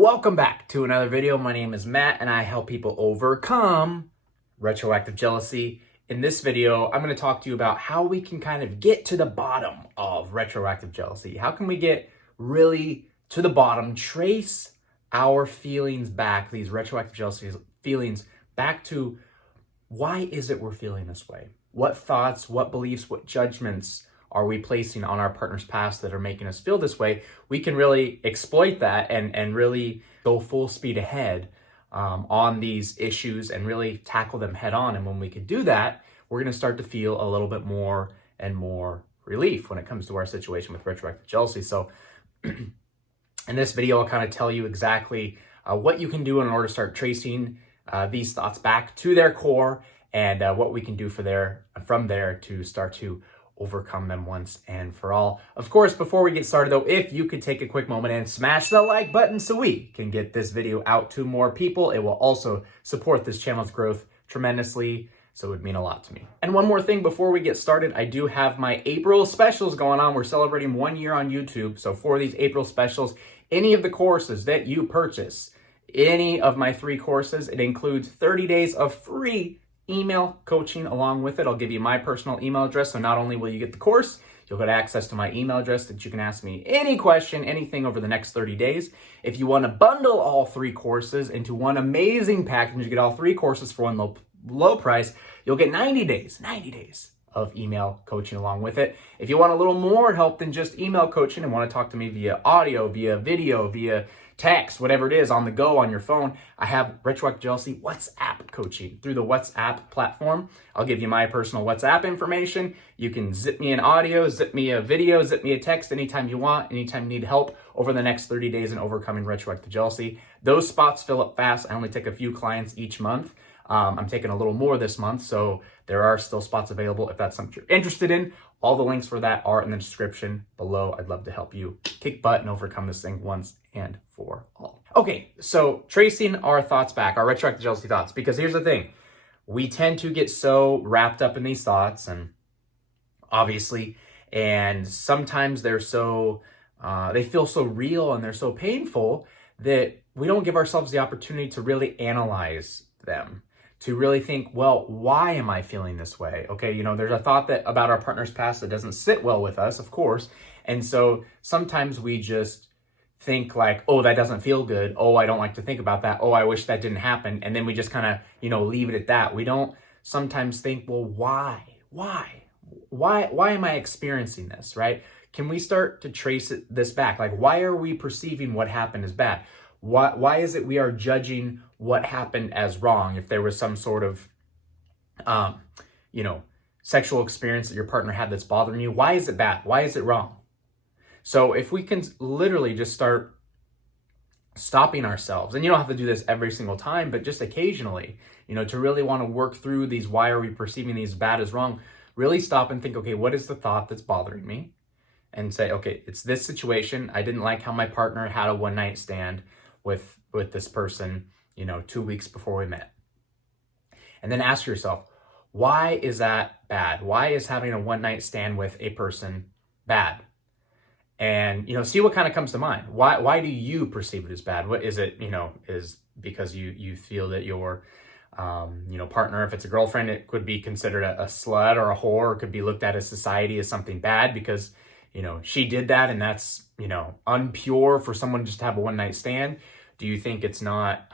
Welcome back to another video. My name is Matt and I help people overcome retroactive jealousy. In this video, I'm going to talk to you about how we can kind of get to the bottom of retroactive jealousy. How can we get really to the bottom, trace our feelings back, these retroactive jealousy feelings back to why is it we're feeling this way? What thoughts, what beliefs, what judgments are we placing on our partner's past that are making us feel this way? We can really exploit that and really go full speed ahead on these issues and really tackle them head on. And when we can do that, we're going to start to feel a little bit more and more relief when it comes to our situation with retroactive jealousy. So in this video, I'll kind of tell you exactly what you can do in order to start tracing these thoughts back to their core and what we can do from there to start to overcome them once and for all. Of course, before we get started though, if you could take a quick moment and smash the like button so we can get this video out to more people. It will also support this channel's growth tremendously, so it would mean a lot to me. And one more thing before we get started, I do have my April specials going on. We're celebrating 1 year on YouTube. So for these April specials, any of the courses that you purchase, any of my 3 courses, it includes 30 days of free email coaching along with it. I'll give you my personal email address. So not only will you get the course, you'll get access to my email address that you can ask me any question, anything over the next 30 days. If you want to bundle all 3 courses into one amazing package, you get all 3 courses for one low price, you'll get 90 days of email coaching along with it. If you want a little more help than just email coaching and want to talk to me via audio, via video, via text, whatever it is, on the go, on your phone, I have Retroactive Jealousy WhatsApp coaching through the WhatsApp platform. I'll give you my personal WhatsApp information. You can zip me an audio, zip me a video, zip me a text anytime you want, anytime you need help over the next 30 days in overcoming retroactive jealousy. Those spots fill up fast. I only take a few clients each month. I'm taking a little more this month, so there are still spots available if that's something you're interested in. All the links for that are in the description below. I'd love to help you kick butt and overcome this thing once and for all. Okay, so tracing our thoughts back, our retroactive jealousy thoughts, because here's the thing. We tend to get so wrapped up in these thoughts, and obviously, and sometimes they're so, they feel so real and they're so painful that we don't give ourselves the opportunity to really analyze them, to really think, well, why am I feeling this way? Okay, there's a thought that about our partner's past that doesn't sit well with us, of course. And so sometimes we just think like, oh, that doesn't feel good. Oh, I don't like to think about that. Oh, I wish that didn't happen. And then we just kind of, leave it at that. We don't sometimes think, well, why am I experiencing this, right? Can we start to trace this back? Like, why are we perceiving what happened as bad? Why is it we are judging what happened as wrong? If there was some sort of, sexual experience that your partner had that's bothering you, why is it bad? Why is it wrong? So if we can literally just start stopping ourselves, and you don't have to do this every single time, but just occasionally, to really want to work through these, why are we perceiving these bad as wrong? Really stop and think, okay, what is the thought that's bothering me? And say, okay, it's this situation. I didn't like how my partner had a one-night stand with this person, 2 weeks before we met. And then ask yourself, why is that bad? Why is having a one-night stand with a person bad? And, see what kind of comes to mind. Why do you perceive it as bad? What is it, is because you feel that your, partner, if it's a girlfriend, it could be considered a slut or a whore, or could be looked at as society as something bad because, she did that and that's, unpure for someone just to have a one-night stand. Do you think it's not,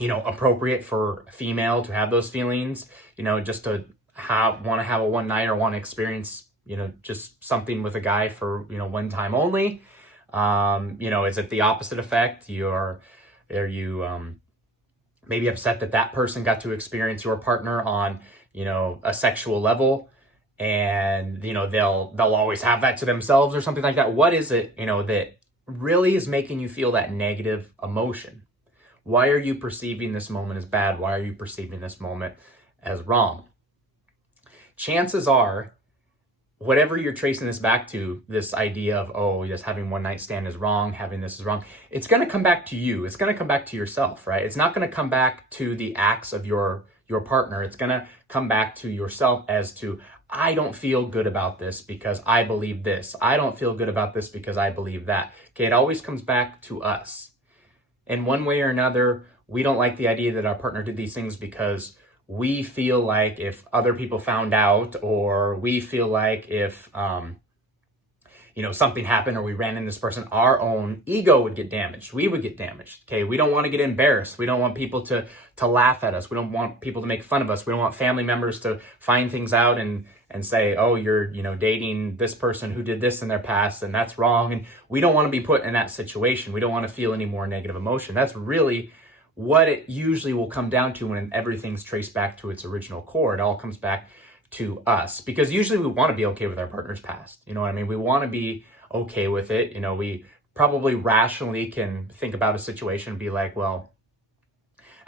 appropriate for a female to have those feelings, just to want to have a one night or want to experience, just something with a guy for, one time only? Is it the opposite effect? Are you maybe upset that person got to experience your partner on, a sexual level? And, they'll always have that to themselves or something like that. What is it, that really is making you feel that negative emotion? Why are you perceiving this moment as bad? Why are you perceiving this moment as wrong? Chances are, whatever you're tracing this back to, this idea of, oh, just having one night stand is wrong, having this is wrong, it's going to come back to you. It's going to come back to yourself, right? It's not going to come back to the acts of your partner. It's going to come back to yourself as to, I don't feel good about this because I believe this. I don't feel good about this because I believe that. Okay, it always comes back to us. in one way or another, we don't like the idea that our partner did these things because we feel like if other people found out, or we feel like if, something happened or we ran into this person, our own ego would get damaged. We would get damaged. Okay. We don't want to get embarrassed. We don't want people to laugh at us. We don't want people to make fun of us. We don't want family members to find things out and say, oh, you're, dating this person who did this in their past and that's wrong. And we don't want to be put in that situation. We don't want to feel any more negative emotion. That's really what it usually will come down to when everything's traced back to its original core. It all comes back to us, because usually we want to be okay with our partner's past. You know what I mean? We want to be okay with it. We probably rationally can think about a situation and be like, well,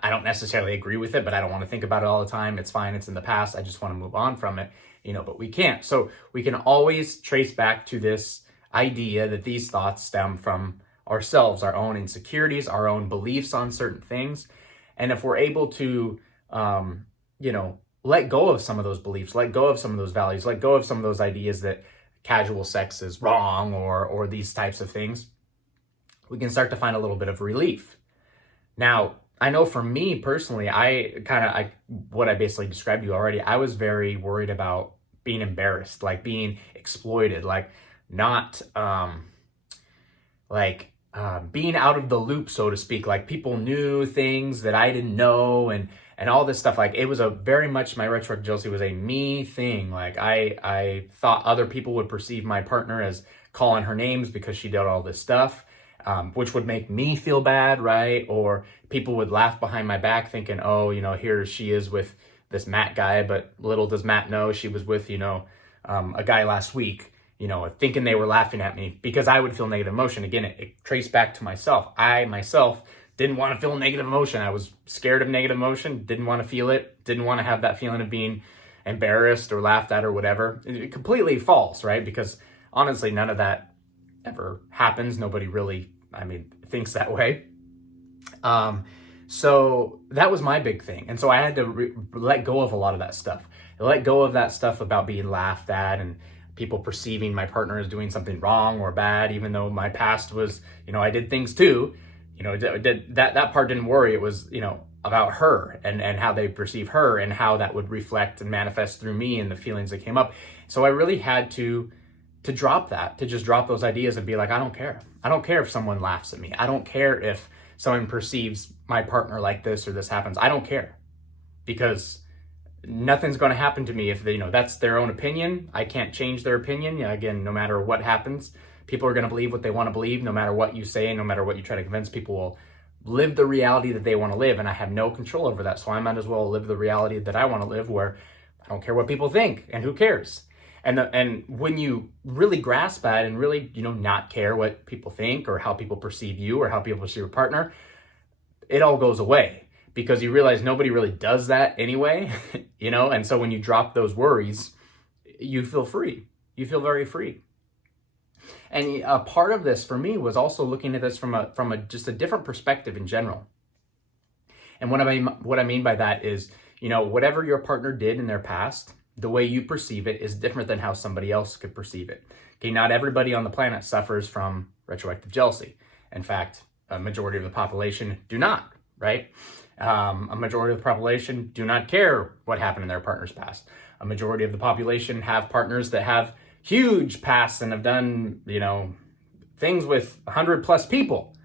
I don't necessarily agree with it, but I don't want to think about it all the time. It's fine. It's in the past. I just want to move on from it, but we can't. So we can always trace back to this idea that these thoughts stem from ourselves, our own insecurities, our own beliefs on certain things. And if we're able to, let go of some of those beliefs, let go of some of those values, let go of some of those ideas that casual sex is wrong or these types of things, we can start to find a little bit of relief. Now, I know for me personally, what I basically described to you already, I was very worried about being embarrassed, like being exploited, like not, being out of the loop, so to speak, like people knew things that I didn't know and all this stuff. Like it was very much, my retroactive jealousy was a me thing. Like I thought other people would perceive my partner as calling her names because she did all this stuff, which would make me feel bad, right? Or people would laugh behind my back thinking, oh, here she is with this Matt guy, but little does Matt know she was with, a guy last week, thinking they were laughing at me because I would feel negative emotion. Again, it traced back to myself. I myself didn't want to feel negative emotion. I was scared of negative emotion, didn't want to feel it, didn't want to have that feeling of being embarrassed or laughed at or whatever. Completely false, right? Because honestly, none of that ever happens. Nobody really, thinks that way. So that was my big thing. And so I had to let go of a lot of that stuff. I let go of that stuff about being laughed at and people perceiving my partner as doing something wrong or bad, even though my past was, I did things too. That part didn't worry. It was, about her and how they perceive her and how that would reflect and manifest through me and the feelings that came up. So I really had to drop that, to just drop those ideas and be like, I don't care. I don't care if someone laughs at me. I don't care if someone perceives my partner like this or this happens. I don't care, because nothing's going to happen to me if that's their own opinion. I can't change their opinion. Again, no matter what happens, people are going to believe what they want to believe, no matter what you say, no matter what you try to convince. People will live the reality that they want to live, and I have no control over that. So I might as well live the reality that I want to live, where I don't care what people think, and who cares? And when you really grasp that and really, not care what people think or how people perceive you or how people perceive your partner, it all goes away, because you realize nobody really does that anyway, And so when you drop those worries, you feel free. You feel very free. And a part of this for me was also looking at this from a just a different perspective in general. And what I mean by that is, whatever your partner did in their past, the way you perceive it is different than how somebody else could perceive it. Okay, not everybody on the planet suffers from retroactive jealousy. In fact, a majority of the population do not, right? A majority of the population do not care what happened in their partner's past. A majority of the population have partners that have huge pasts and have done, things with 100 plus people,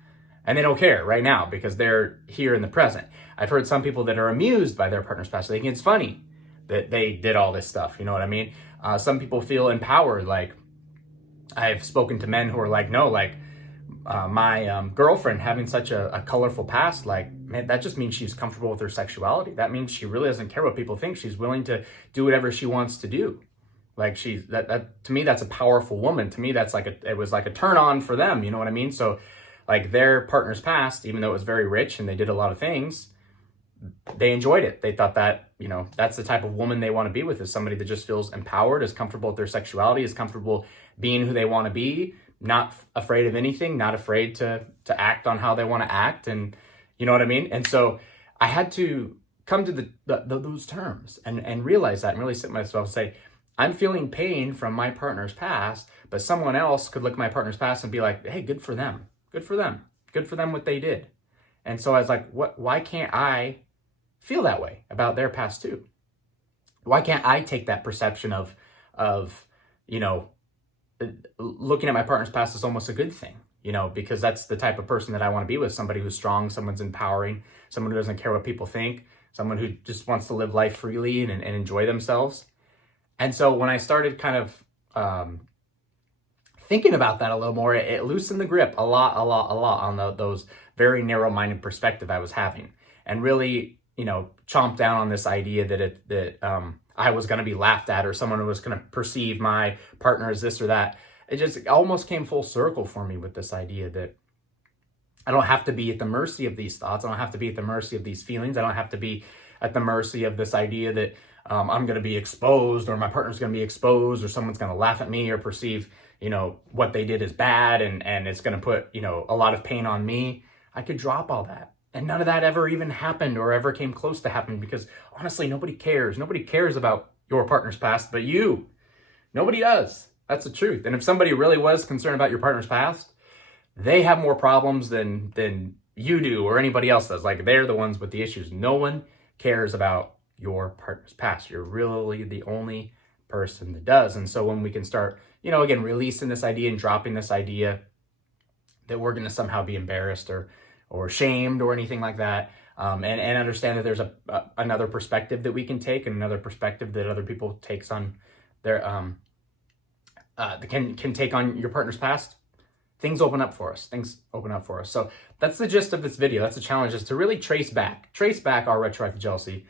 and they don't care right now because they're here in the present. I've heard some people that are amused by their partner's past. They think it's funny that they did all this stuff. You know what I mean? Some people feel empowered. Like, I've spoken to men who are like, no, like my girlfriend having such a colorful past, like, man, that just means she's comfortable with her sexuality. That means she really doesn't care what people think. She's willing to do whatever she wants to do. Like, that to me, that's a powerful woman. To me, that's it was like a turn on for them. You know what I mean? So like, their partner's past, even though it was very rich and they did a lot of things, they enjoyed it. They thought that, that's the type of woman they want to be with, is somebody that just feels empowered, is comfortable with their sexuality, is comfortable being who they want to be, not afraid of anything, not afraid to act on how they want to act. And you know what I mean? And so I had to come to those terms and realize that, and really sit with myself and say, I'm feeling pain from my partner's past, but someone else could look at my partner's past and be like, hey, good for them. Good for them. Good for them what they did. And so I was like, why can't I feel that way about their past too? Why can't I take that perception of, you know, looking at my partner's past as almost a good thing, you know, because that's the type of person that I want to be with, somebody who's strong, someone's empowering, someone who doesn't care what people think, someone who just wants to live life freely and enjoy themselves. And so when I started kind of thinking about that a little more, it loosened the grip a lot on those very narrow-minded perspective I was having, and really, you know, chomped down on this idea that I was going to be laughed at, or someone was going to perceive my partner as this or that. It almost came full circle for me with this idea that I don't have to be at the mercy of these thoughts. I don't have to be at the mercy of these feelings. I don't have to be at the mercy of this idea that I'm going to be exposed, or my partner's going to be exposed, or someone's going to laugh at me or perceive, you know, what they did as bad, and it's going to put, you know, a lot of pain on me. I could drop all that. And none of that ever even happened or ever came close to happening, because honestly, nobody cares. Nobody cares about your partner's past but you. Nobody does. That's the truth. And if somebody really was concerned about your partner's past, they have more problems than you do or anybody else does. Like, they're the ones with the issues. No one cares about your partner's past. You're really the only person that does. And so when we can start, you know, again, releasing this idea and dropping this idea that we're going to somehow be embarrassed or shamed or anything like that, and understand that there's another perspective that we can take, and another perspective that other people takes on their can take on your partner's past, things open up for us. So that's the gist of this video. That's the challenge, is to really trace back our retroactive jealousy.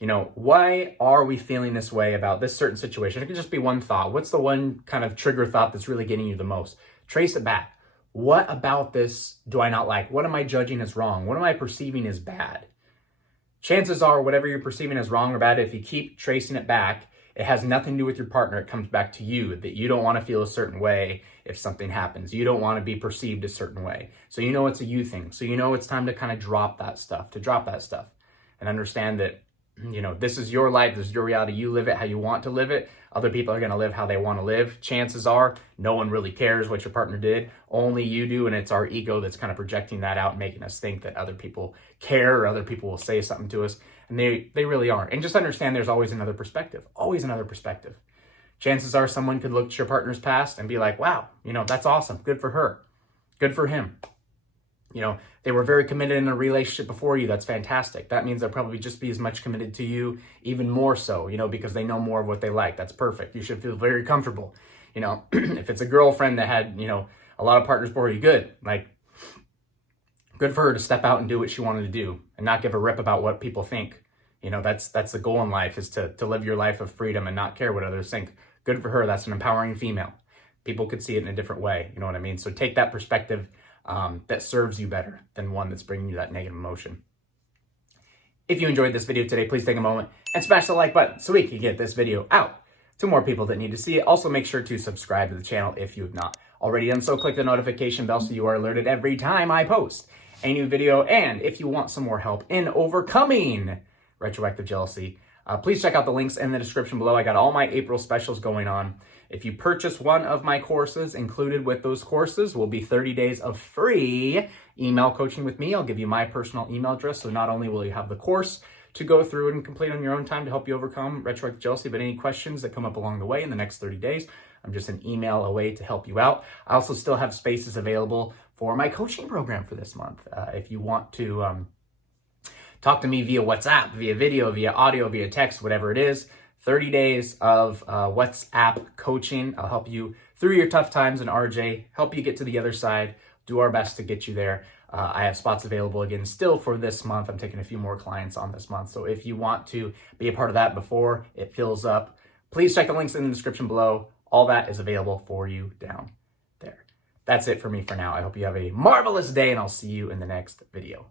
You know, why are we feeling this way about this certain situation? It could just be one thought. What's the one kind of trigger thought that's really getting you the most? Trace it back. What about this do I not like? What am I judging as wrong? What am I perceiving as bad? Chances are, whatever you're perceiving as wrong or bad, if you keep tracing it back, it has nothing to do with your partner. It comes back to you, that you don't want to feel a certain way if something happens. You don't want to be perceived a certain way. So you know it's a you thing. So you know it's time to kind of drop that stuff, and understand that, you know, this is your life, this is your reality. You live it how you want to live it. Other people are going to live how they want to live. Chances are, no one really cares what your partner did. Only you do, and it's our ego that's kind of projecting that out, making us think that other people care or other people will say something to us, and they really aren't. And just understand there's always another perspective. Chances are someone could look at your partner's past and be like, wow, you know, that's awesome. Good for her. Good for him. You know, they were very committed in a relationship before you. That's fantastic. That means they'll probably just be as much committed to you, even more so, you know, because they know more of what they like. That's perfect. You should feel very comfortable. You know, if it's a girlfriend that had, you know, a lot of partners before you, good. Like, good for her to step out and do what she wanted to do and not give a rip about what people think. You know, that's the goal in life, is to live your life of freedom and not care what others think. Good for her. That's an empowering female. People could see it in a different way. You know what I mean? So take that perspective that serves you better than one that's bringing you that negative emotion. If you enjoyed this video today, please take a moment and smash the like button so we can get this video out to more people that need to see it. Also, make sure to subscribe to the channel if you have not already done so. Click the notification bell so you are alerted every time I post a new video. And if you want some more help in overcoming retroactive jealousy, please check out the links in the description below. I got all my April specials going on. If you purchase one of my courses, included with those courses will be 30 days of free email coaching with me. I'll give you my personal email address. So not only will you have the course to go through and complete on your own time to help you overcome retroactive jealousy, but any questions that come up along the way in the next 30 days, I'm just an email away to help you out. I also still have spaces available for my coaching program for this month. If you want to talk to me via WhatsApp, via video, via audio, via text, whatever it is, 30 days of WhatsApp coaching. I'll help you through your tough times, and RJ, help you get to the other side, do our best to get you there. I have spots available again still for this month. I'm taking a few more clients on this month. So if you want to be a part of that before it fills up, please check the links in the description below. All that is available for you down there. That's it for me for now. I hope you have a marvelous day, and I'll see you in the next video.